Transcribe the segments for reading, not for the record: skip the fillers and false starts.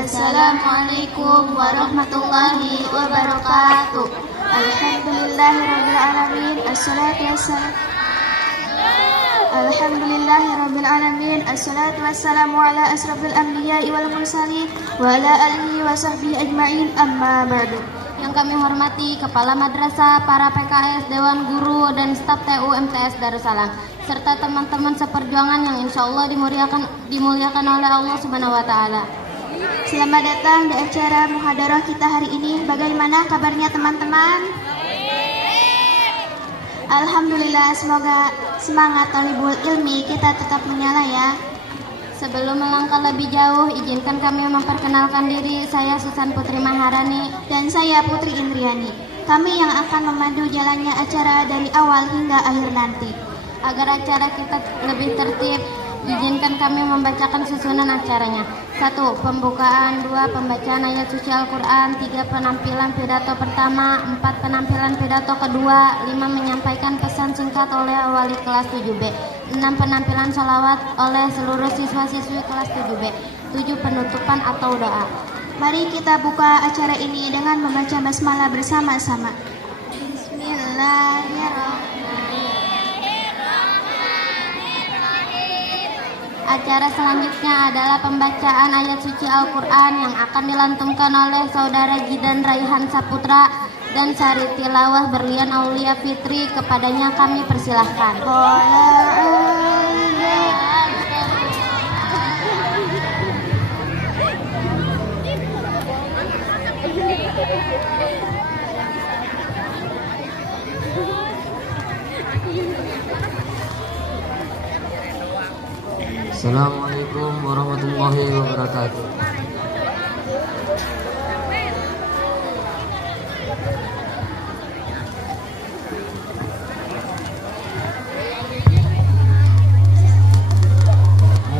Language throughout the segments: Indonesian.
Assalamualaikum warahmatullahi wabarakatuh. Alhamdulillahirabbil alamin. Assalatu wassalamu ala asrofil anbiya'i wal mursalin wa ala alihi wa sahbihi ajma'in, amma ba'du. Yang kami hormati Kepala Madrasah, para PKS, Dewan Guru, dan staf TU MTS Darussalam, serta teman-teman seperjuangan yang insya Allah dimuliakan oleh Allah Subhanahu wa Ta'ala. Selamat datang di acara muhadarah kita hari ini. Bagaimana kabarnya teman-teman? Alhamdulillah, semoga semangat thalibul ilmi kita tetap menyala ya. Sebelum melangkah lebih jauh, izinkan kami memperkenalkan diri. Saya Susan Putri Maharani dan saya Putri Indriani. Kami yang akan memandu jalannya acara dari awal hingga akhir nanti. Agar acara kita lebih tertib, izinkan kami membacakan susunan acaranya. 1. Pembukaan. 2. Pembacaan ayat suci Al-Quran. 3. Penampilan pidato pertama. 4. Penampilan pidato kedua. 5. Menyampaikan pesan singkat oleh wali kelas 7B. 6. Penampilan sholawat oleh seluruh siswa-siswi kelas 7B. 7. Penutupan atau doa. Mari kita buka acara ini dengan membaca basmalah bersama-sama. Bismillahirrahmanirrahim. Acara selanjutnya adalah pembacaan ayat suci Al-Quran yang akan dilantunkan oleh Saudara Jidan Raihan Saputra dan Sari Tilawah Berlian Aulia Fitri. Kepadanya kami persilahkan. Assalamualaikum warahmatullahi wabarakatuh.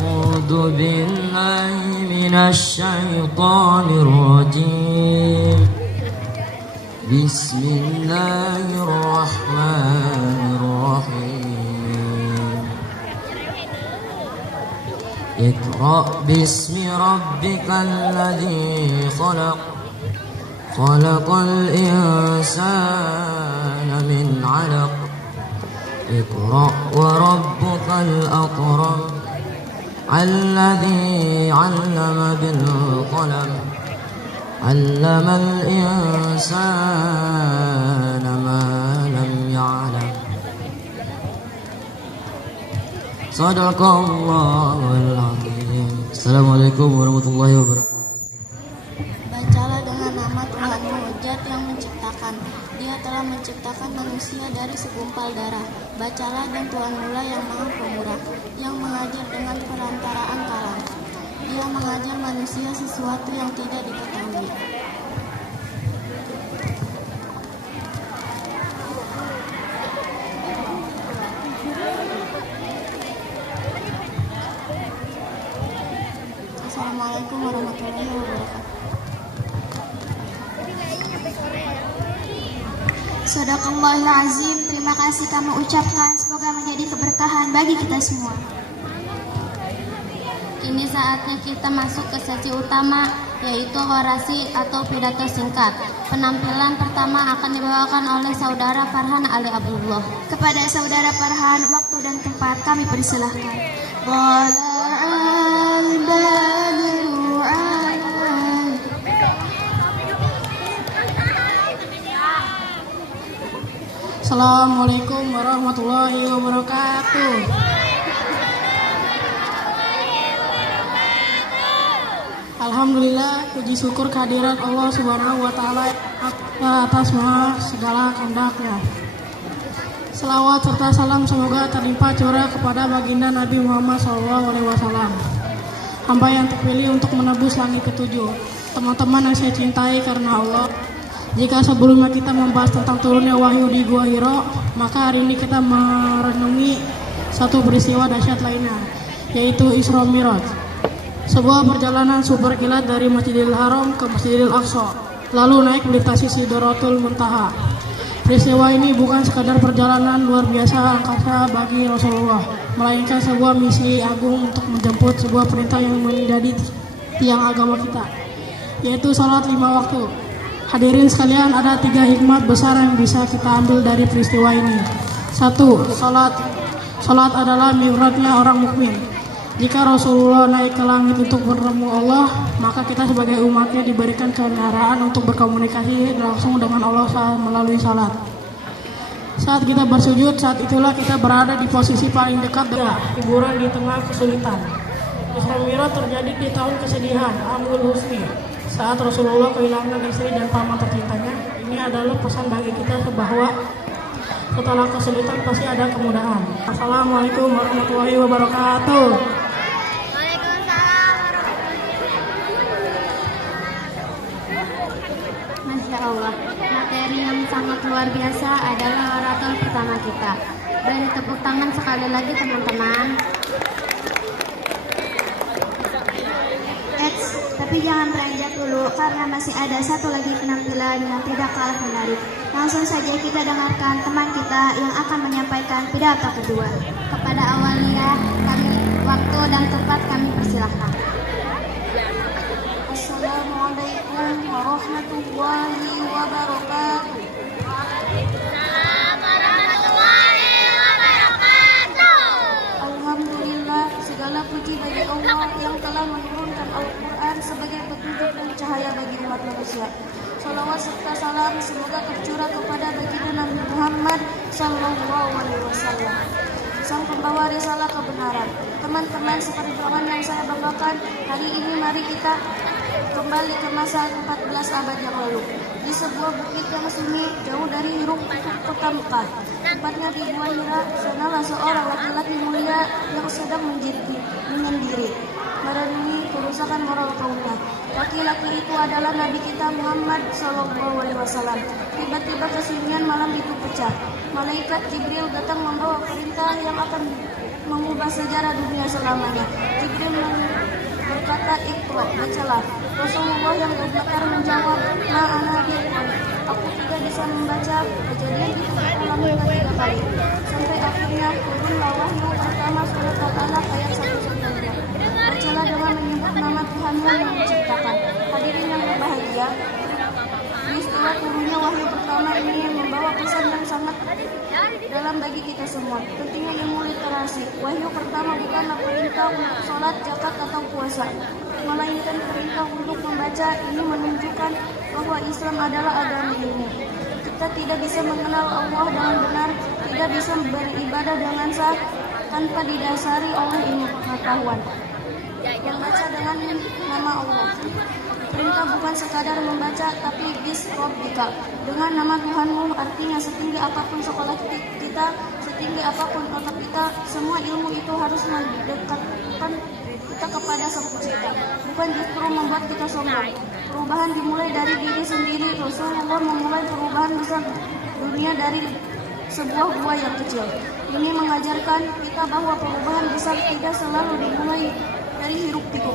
A'udzu billahi minasy syaithanir rajim. Bismillahirrahmanirrahim. Iqra' bismi rabbikal ladzi khalaq. Khalaqal insana min 'alaq. Iqra' wa rabbukal akram. Alladzi 'allama bil qalam. 'Allamal insana ma lam ya'lam. Sadaqallahul azim. Assalamualaikum warahmatullahi wabarakatuh. Bacalah dengan nama Tuhanmu, Zat yang menciptakan. Dia telah menciptakan manusia dari segumpal darah. Bacalah dan Tuhanmu lah yang maha pemurah, yang mengajar dengan perantaraan kalam. Dia mengajar manusia sesuatu yang tidak diketahui. Assalamualaikum warahmatullahi wabarakatuh. Shadaqallahul azim. Terima kasih kami ucapkan, semoga menjadi keberkahan bagi kita semua. Kini saatnya kita masuk ke sesi utama, yaitu orasi atau pidato singkat. Penampilan pertama akan dibawakan oleh Saudara Farhan Ali Abdullah. Kepada Saudara Farhan, waktu dan tempat kami persilahkan. Assalamualaikum warahmatullahi wabarakatuh. Alhamdulillah, puji syukur kehadiran Allah Subhanahu wa Ta'ala atas segala kehendak-Nya. Selawat serta salam semoga terlimpah curah kepada baginda Nabi Muhammad SAW, hamba yang terpilih untuk menebus langit ketujuh. Teman-teman yang saya cintai karena Allah, jika sebelumnya kita membahas tentang turunnya wahyu di Gua Hiro, maka hari ini kita merenungi satu peristiwa dahsyat lainnya, yaitu Isra Mi'raj. Sebuah perjalanan super kilat dari Masjidil Haram ke Masjidil Aqsa, lalu naik melintasi Sidratul Muntaha. Peristiwa ini bukan sekadar perjalanan luar biasa angkasa bagi Rasulullah, melainkan sebuah misi agung untuk menjemput sebuah perintah yang menjadi tiang agama kita, yaitu sholat 5 waktu. Hadirin sekalian, ada 3 hikmat besar yang bisa kita ambil dari peristiwa ini. 1. Sholat adalah mi'rajnya orang mukmin. Jika Rasulullah naik ke langit untuk bertemu Allah, maka kita sebagai umatnya diberikan kendaraan untuk berkomunikasi langsung dengan Allah melalui salat. Saat kita bersujud, saat itulah kita berada di posisi paling dekat dengan hiburan di tengah kesulitan. Isra Mi'raj terjadi di tahun kesedihan, Amul Husni, saat Rasulullah kehilangan istri dan paman tercintanya. Ini adalah pesan bagi kita bahwa setelah kesulitan pasti ada kemudahan. Assalamualaikum warahmatullahi wabarakatuh. Masya Allah, materi yang sangat luar biasa adalah orator pertama kita. Beri tepuk tangan sekali lagi teman-teman. Tapi jangan beranjak dulu karena masih ada satu lagi penampilan yang tidak kalah menarik. Langsung saja kita dengarkan teman kita yang akan menyampaikan pidato kedua. Kepada awalnya, waktu dan tempat kami persilahkan. Assalamualaikum warahmatullahi wabarakatuh. Alhamdulillah, segala puji bagi Allah yang telah menurunkan Al-Quran sebagai petunjuk dan cahaya bagi umat manusia. Salawat serta salam semoga tercurah kepada baginda Nabi Muhammad Sallallahu Alaihi Wasallam, sang pembawa risalah kebenaran. Teman-teman seperjuangan yang saya banggakan, hari ini mari kita kembali ke masa 14 abad yang lalu. Di sebuah bukit yang sunyi, jauh dari hiruk kota Mekah, tepatnya di Gua Hira, sanalah seorang laki-laki mulia yang sedang menyendiri, merenungi kerusakan moral kaumnya. Laki-laki itu adalah Nabi kita Muhammad Sallallahu Alaihi Wasallam. Tiba-tiba kesunyian malam itu pecah. Malaikat Jibril datang membawa perintah yang akan mengubah sejarah dunia selamanya. Jibril berkata, "Iqra, bacalah." Rasulullah yang gemetar menjawab, "Ma'ana biqra." Aku tidak bisa membaca. Kejadian itu terulang 3 kali. Sampai akhirnya turunlah wahyu pertama surat Al-Alaq ayat 1-2. Bacalah dengan menyebut nama Tuhanmu yang menciptakan. Hadirin yang berbahagia, peristiwa turunnya wahyu pertama ini membawa pesan yang sangat dalam bagi kita semua. Pentingnya ilmu literasi. Wahyu pertama bukanlah perintah untuk sholat, zakat, atau puasa, melainkan perintah untuk membaca. Ini menunjukkan bahwa Islam adalah agama ilmu. Kita tidak bisa mengenal Allah dengan benar, tidak bisa beribadah dengan sah tanpa didasari oleh ilmu pengetahuan yang baca dengan nama Allah. Perintah bukan sekadar membaca, tapi bisrobbika, dengan nama Tuhanmu, artinya setinggi apapun sekolah kita, setinggi apapun otak kita, semua ilmu itu harus mendekatkan kita kepada Sang Pencipta, bukan justru membuat kita sombong. Perubahan dimulai dari diri sendiri. Rasulullah memulai perubahan besar dunia dari sebuah gua yang kecil. Ini mengajarkan kita bahwa perubahan besar tidak selalu dimulai dari hiruk pikuk,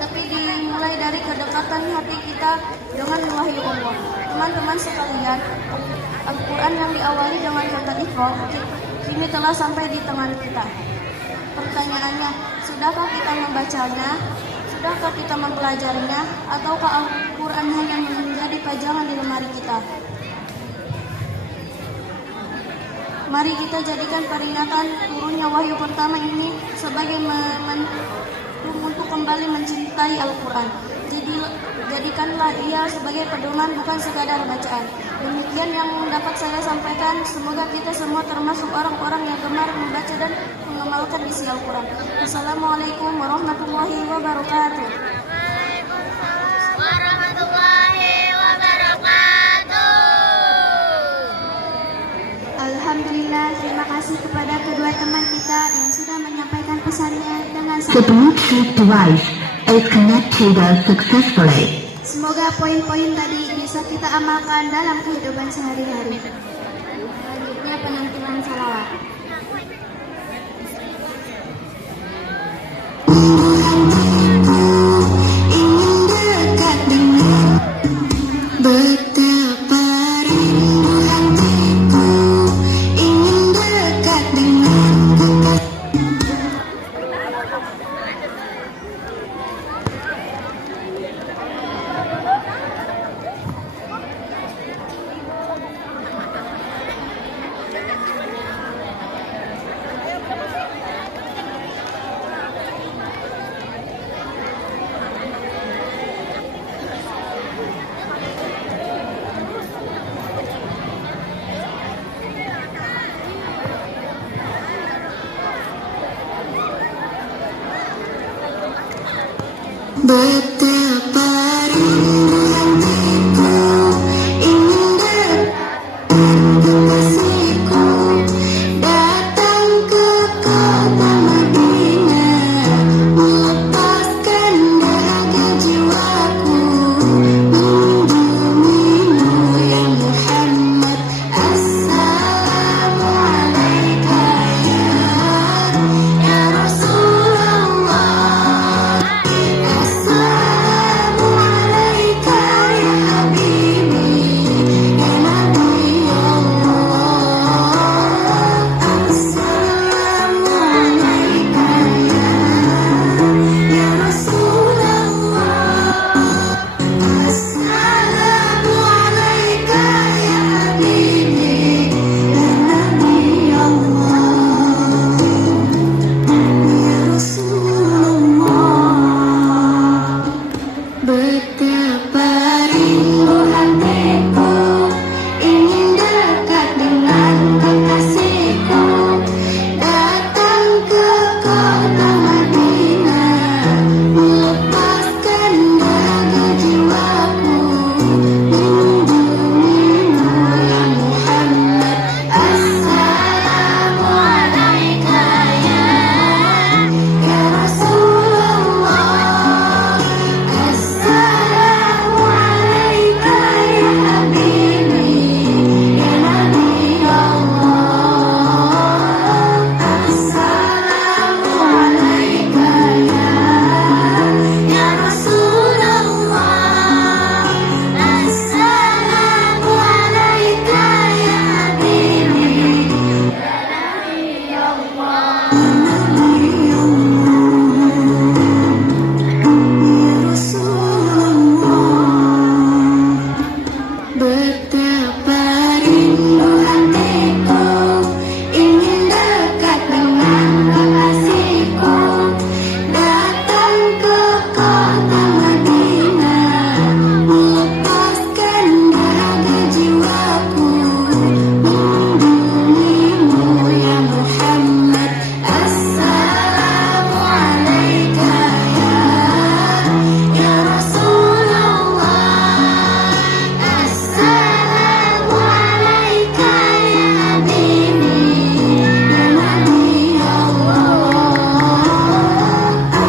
tapi dimulai dari kedekatan hati kita dengan wahyu Allah. Teman-teman sekalian, Al-Quran yang diawali dengan kata Iqra kini telah sampai di tangan kita. Pertanyaannya, sudahkah kita membacanya? Sudahkah kita mempelajarinya? Ataukah Al-Quran hanya menjadi pajangan di lemari kita? Mari kita jadikan peringatan turunnya wahyu pertama ini sebagai momentum untuk kembali mencintai Al-Quran. Jadikanlah ia sebagai pedoman, bukan sekadar bacaan. Demikian yang dapat saya sampaikan. Semoga kita semua termasuk orang-orang yang gemar membaca dan mengamalkan isi Al-Quran. Assalamualaikum warahmatullahi wabarakatuh. Alhamdulillah, terima kasih kepada kedua teman kita yang sudah menyampaikan pesannya dengan The Bluetooth device is connected successfully. Semoga poin-poin tadi bisa kita amalkan dalam kehidupan sehari-hari. Selanjutnya penampilan salawat. Betapa rindu hatiku ingin dekat denganmu. Betapa rindu hatiku ingin kekasihku datang ke kota Madinah, melepaskan dahaga jiwaku, mengunjungimu ya Muhammad. Assalamu alaika ya Rasulullah. Assalamu alaika ya habibi ya Nabi Allah. Assalamu alaika ya Rasulullah. Assalamu alaika ya habibi ya Nabi Allah, ya Rasulullah. Betapa rindu hatiku ingin dekat dengan kekasihku, datang ke kota Madinah, melepaskan dahaga jiwaku, mengunjungimu ya Muhammad. Assalamu alaika ya Rasulullah. Assalamu alaika ya habibi ya Nabi Allah. Assalamu alaika ya Rasulullah. Assalamu alaika ya habibi ya Nabi Allah, ya Rasulullah. Betapa rindu hatiku ingin dekat dengan kekasihku, datang ke kota Madinah, melepaskan dahaga jiwaku, mengunjungimu ya Muhammad. Assalamu alaika ya Rasulullah. Assalamu alaika ya habibi ya Nabi Allah.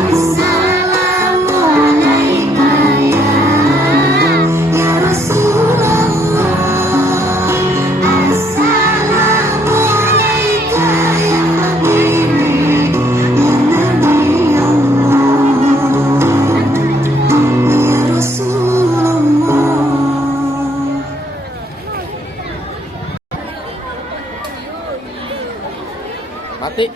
Assalamu alaika ya Rasulullah. Assalamu alaika ya habibi ya Nabi Allah, ya Rasulullah. Mati.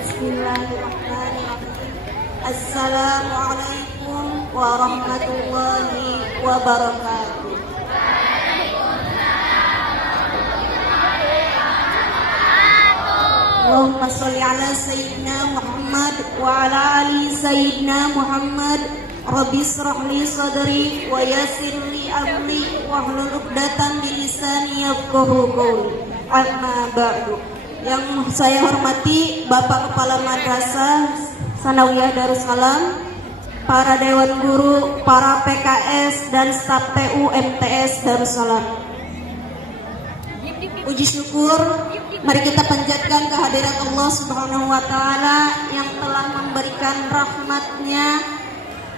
Bismillahirrahmanirrahim. Assalamualaikum warahmatullahi wabarakatuh. Allahumma sholli ala sayyidina Muhammad wa ala ali sayyidina Muhammad. Rabbi shrah li sadri wa yassir li amri wahlul 'uqdatam min lisani yafqahu qawli. Amma ba'du. Yang saya hormati Bapak Kepala Madrasah Sanawiyah Darussalam, para Dewan Guru, para PKS dan staf TU MTS Darussalam. Puji syukur, mari kita panjatkan kehadirat Allah Subhanahu wa Ta'ala yang telah memberikan rahmatnya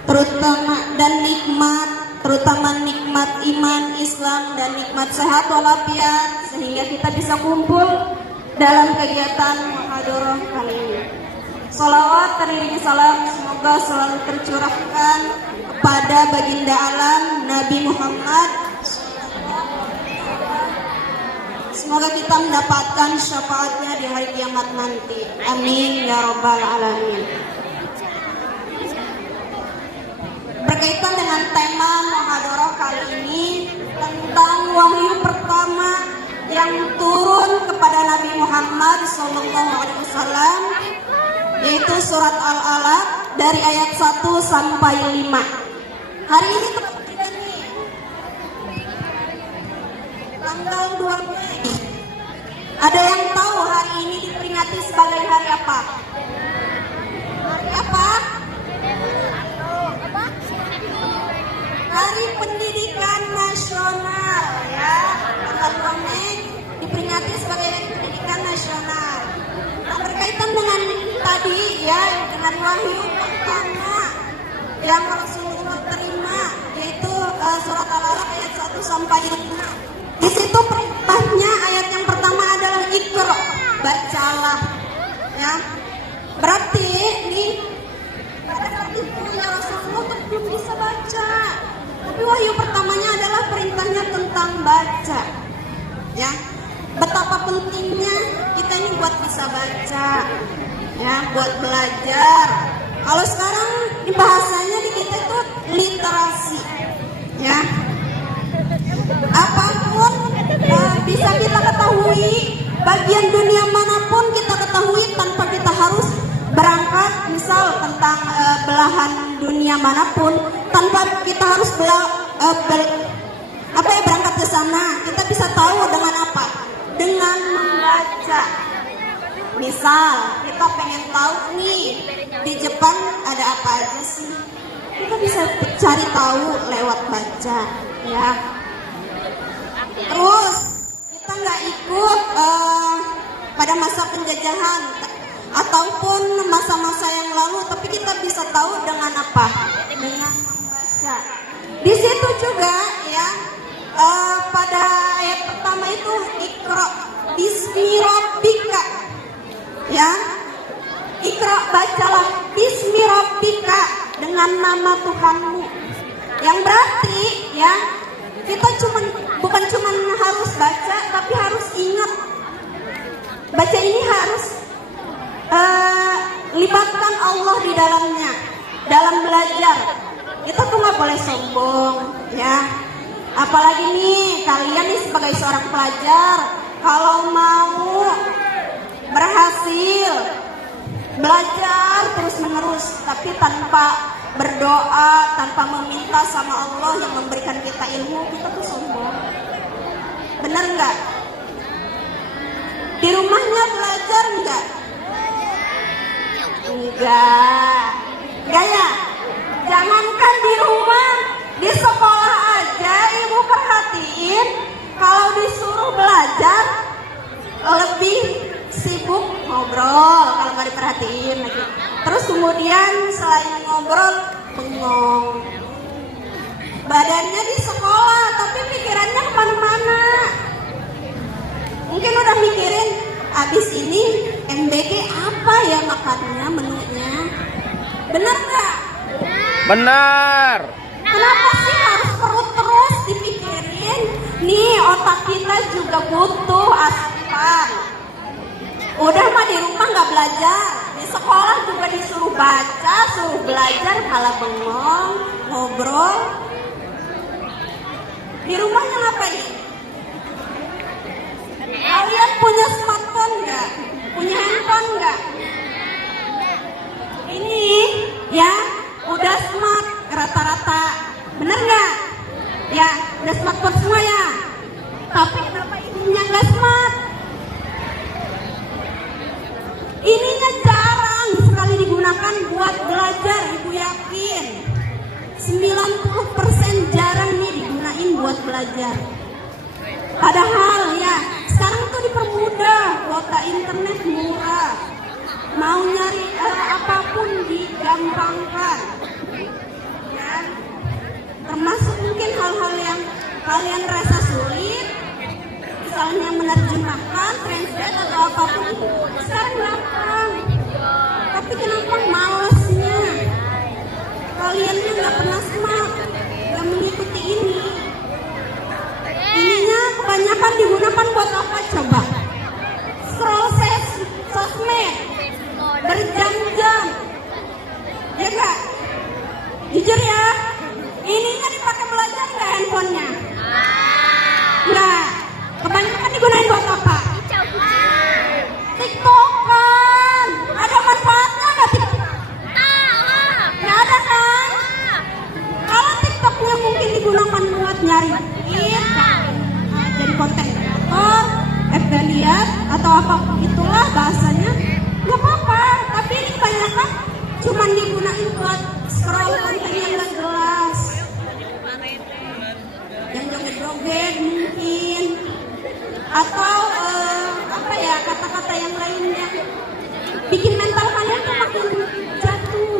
terutama dan nikmat, terutama nikmat iman, Islam, dan nikmat sehat walafiat, sehingga kita bisa kumpul dalam kegiatan muhadharah kali ini. Salawat teriringi salam semoga selalu tercurahkan kepada baginda alam Nabi Muhammad. Semoga kita mendapatkan syafaatnya di hari kiamat nanti. Amin ya rabbal alamin. Berkaitan dengan tema muhadharah kali ini tentang wahyu pertama yang turun kepada Nabi Muhammad SAW wasallam, yaitu surat Al-Alaq dari ayat 1 sampai 5. Hari ini tepat kita nih, tanggal 2 Mei. Ada yang tahu hari ini diperingati sebagai hari apa? Hari apa? Hari Pendidikan Nasional, ya. Tanggal 2 Mei diperingati sebagai Hari Pendidikan Nasional. Nah, berkaitan dengan tadi, ya, dengan wahyu pertama yang Rasulullah terima, yaitu surat Al-Alaq ayat 1 sampai 5. Di situ perintahnya ayat yang pertama adalah Iqra, bacalah, ya. Berarti nih pada saat itu ya Rasulullah tuh belum bisa baca. Tapi wahyu pertamanya adalah perintahnya tentang baca, ya. Betapa pentingnya kita ini buat bisa baca, ya, buat belajar. Kalau sekarang di bahasanya di kita itu literasi, ya. Apapun bisa kita ketahui, bagian dunia manapun kita ketahui tanpa kita harus berangkat, misal tentang belahan dunia manapun, tanpa kita harus berangkat ke sana. Kita bisa tahu dengan apa? Dengan membaca. Misal kita pengen tahu nih di Jepang ada apa aja sih, kita bisa cari tahu lewat baca, ya. Terus kita nggak ikut pada masa penjajahan ataupun masa-masa yang lalu, tapi kita bisa tahu dengan apa? Dengan membaca. Di situ juga, ya, pada ayat pertama itu Iqra bismi rabbika, ya. Iqra, bacalah bismi rabbika, dengan nama Tuhanmu. Yang berarti, ya, kita bukan cuma harus baca, tapi harus ingat. Baca ini harus libatkan Allah di dalamnya, dalam belajar. Kita tuh nggak boleh sombong, ya. Apalagi nih kalian nih sebagai seorang pelajar, kalau mau berhasil belajar terus menerus, tapi tanpa berdoa, tanpa meminta sama Allah yang memberikan kita ilmu, kita tuh sombong. Bener nggak? Di rumahnya belajar nggak? Enggak ya? Jangankan di rumah, di sekolah aja ibu perhatiin, kalau disuruh belajar lebih sibuk ngobrol kalau nggak diperhatiin lagi. Terus kemudian selain ngobrol, bengong. Badannya di sekolah, tapi pikirannya kemana-mana. Mungkin udah mikirin, abis ini MBG apa ya makannya, menunya. Bener nggak? Benar. Kenapa sih harus perut terus dipikirin? Nih otak kita juga butuh asupan. Udah mah di rumah nggak belajar, di sekolah juga disuruh baca, suruh belajar, malah bengong, ngobrol. Di rumahnya ngapain? Kalian punya smartphone nggak? Punya handphone nggak? Ini ya udah smart rata-rata, bener nggak? Ya udah smartphone semua ya. Tapi kenapa ininya nggak smart? Ininya jarang sekali digunakan buat belajar, ibu yakin. 90% jarang nih digunain buat belajar. Padahal ya sekarang tuh dipermudah, kuota internet murah, mau nyari apapun digampangkan, ya. Termasuk mungkin hal-hal yang kalian rasa sulit, misalnya menerjemahkan, translate atau apapun itu sekarang gampang. Tapi kenapa malesnya? Kalian nggak pernah smart, nggak mengikuti ini. Ininya kebanyakan digunakan buat apa coba? Scroll sosmed berjam-jam, ya nggak? Jujur ya, ininya dipakai belajar nggak handphonenya? Nggak. Kebanyakan digunain buat apa? TikTokan. apa itulah bahasanya, nggak apa-apa. Tapi ini kebanyakan cuman digunain buat scroll konten yang nggak jelas, yang joget-joget mungkin, atau apa ya, kata-kata yang lainnya bikin mental kalian tuh makin jatuh.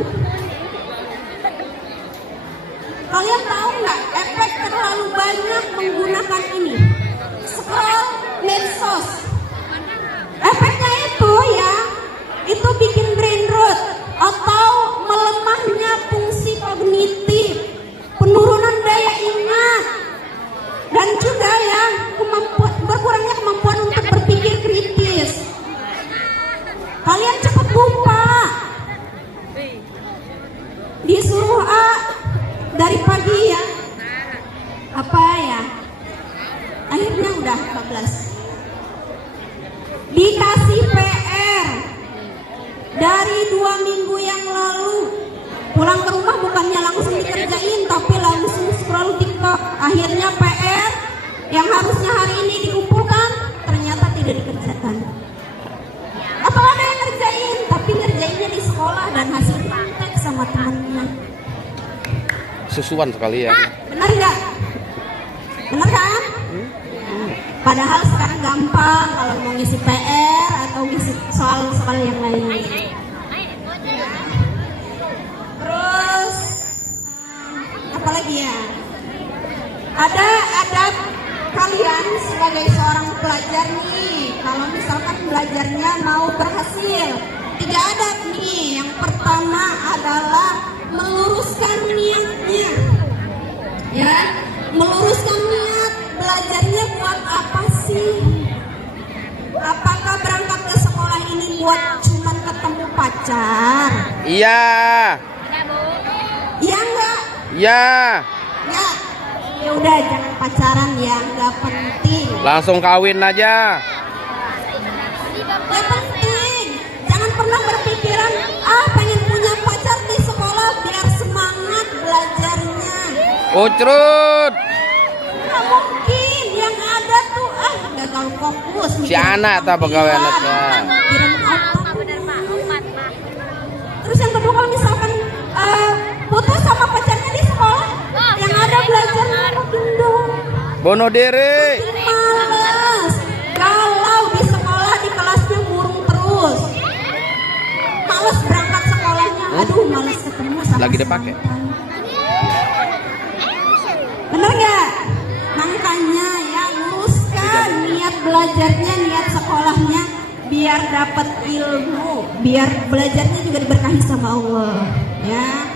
Kalian tahu nggak efek terlalu banyak menggunakan ini scroll medsos? Efeknya itu ya, itu bikin brain rot atau melemahnya fungsi kognitif, penurunan daya ingat, dan juga ya berkurangnya kemampuan untuk berpikir kritis. Kalian cepat lupa. Disuruh dari pagi ya, apa ya, akhirnya udah 14. Dikasih PR dari 2 minggu yang lalu, pulang ke rumah bukannya langsung dikerjain tapi langsung scroll TikTok. Akhirnya PR yang harusnya hari ini dikumpulkan ternyata tidak dikerjakan. Atau ada yang ngerjain tapi ngerjainnya di sekolah dan hasil praktek sama temannya. Susuan sekali ya. Benar nggak? Benar kan? Padahal sekarang gampang kalau mau ngisi PR atau ngisi soal-soal yang lain. Terus apa lagi ya? Ada adab kalian sebagai seorang pelajar nih. Kalau misalkan belajarnya mau berhasil, 3 adab nih. Yang pertama adalah meluruskan niatnya. Ya, meluruskan niat. Belajarnya buat apa sih? Apakah berangkat ke sekolah ini buat cuman ketemu pacar? Iya. Iya enggak? Iya. Ya. Ya udah, jangan pacaran ya, nggak penting. Langsung kawin aja. Ya penting. Jangan pernah berpikiran pengen punya pacar di sekolah biar semangat belajarnya. Ucrut. Nggak mungkin, yang ada tuh gagal fokus. Si anak tak pegawai anaknya. Terus yang kedua, kalau misalkan putus sama pacarnya di sekolah, yang ada belajar makin dong. Bunuh diri. Males, galau di sekolah, di kelasnya murung terus. Males berangkat sekolahnya, aduh males ketemu sama Lagi dipakai. Bener nggak? Makanya ya, luruskan niat belajarnya, niat sekolahnya, biar dapat ilmu, biar belajarnya juga diberkahi sama Allah. Ya.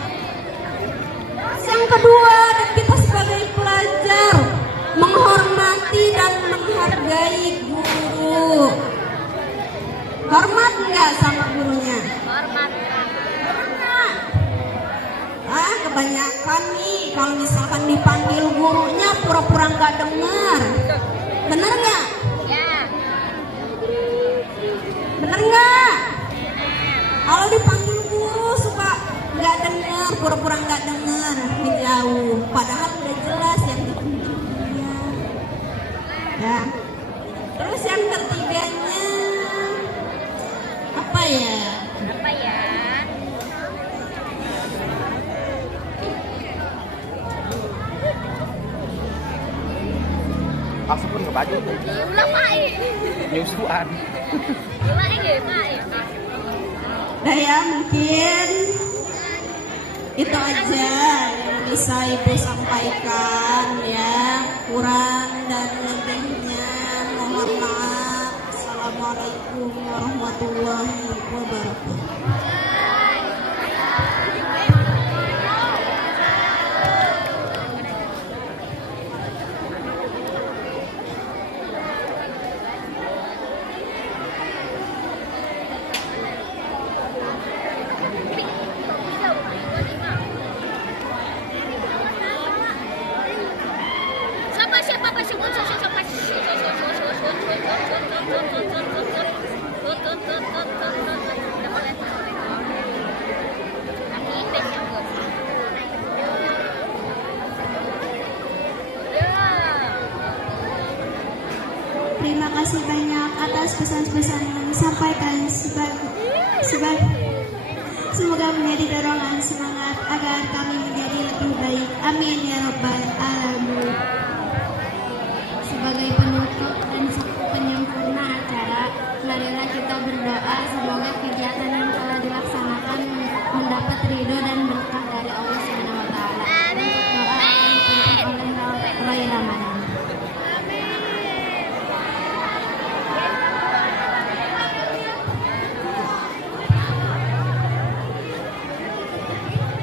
Yang kedua, dan kita sebagai pelajar menghormati dan menghargai guru. Hormat nggak sama gurunya? Hormat. Kebanyakan nih kalau misalkan dipanggil gurunya pura-pura nggak dengar. Bener nggak? Ya. Bener nggak? Kalau dipanggil guru suka nggak dengar, pura-pura nggak dengar, jauh. Padahal udah jelas yang dipanggilnya. Ya. Terus yang ketiganya apa ya? Apa ya? Aku pun ke baju. Nyusuan. Nah ya, mungkin itu aja yang bisa Ibu sampaikan ya. Kurang dan lebihnya mohon maaf. Assalamualaikum warahmatullahi wabarakatuh. Terima kasih banyak atas atas pesan-pesan yang disampaikan semoga menjadi dorongan semangat agar kami menjadi lebih baik. Amin ya rabbal alamin. Sebagai penutup dan penyempurna acara, marilah kita berdoa semoga kegiatan yang telah dilaksanakan mendapat ridho dan berkah dari Allah Subhanahu wa taala. Untuk doa akan dipimpin oleh Roy Ramadan.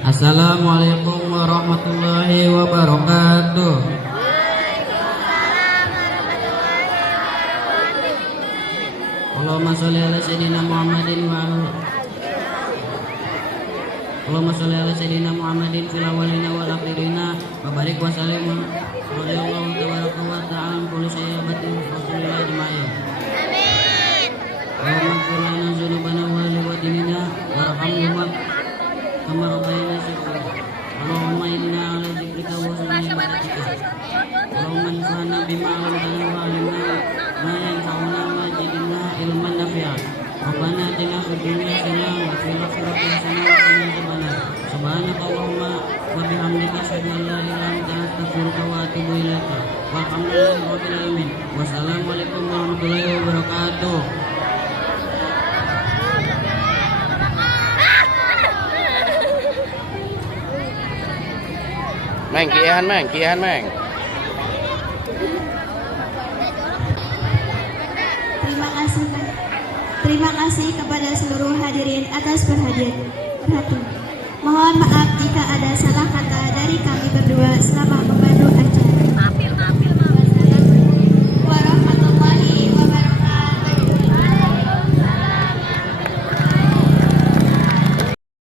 Assalamualaikum warahmatullahi wabarakatuh. Allahumma sholli ala sayyidina Muhammadin fil awwalina wal akhirina wa barik wa sallim radhiyallahu tabaraka wa ta'ala an kulli sayyidati rasulillah ajma'in. Amin. Allahumma ighfir lana dzunubana wa liwadinina warhamhuma kama rabbayana shighra. Allahumma inna ala dzikrika wa husni ibadatika. Allahumma infa'na bima 'allamtana wa 'allimna ma yanfa'una wa zidna ilman nafi'a. Rabbana atina fid dunya hasanah wa fil akhirati hasanah wa qina adzabannar. Subhanakallahumma wa bihamdika asyhadu an la ilaha illa anta astaghfiruka wa atubu ilaika. Walhamdulillahi rabbil alamin. Wassalamualaikum warahmatullahi wabarakatuh. Meng, kiahan meng. Terima kasih kepada seluruh hadirin atas perhatian. Mohon maaf jika ada salah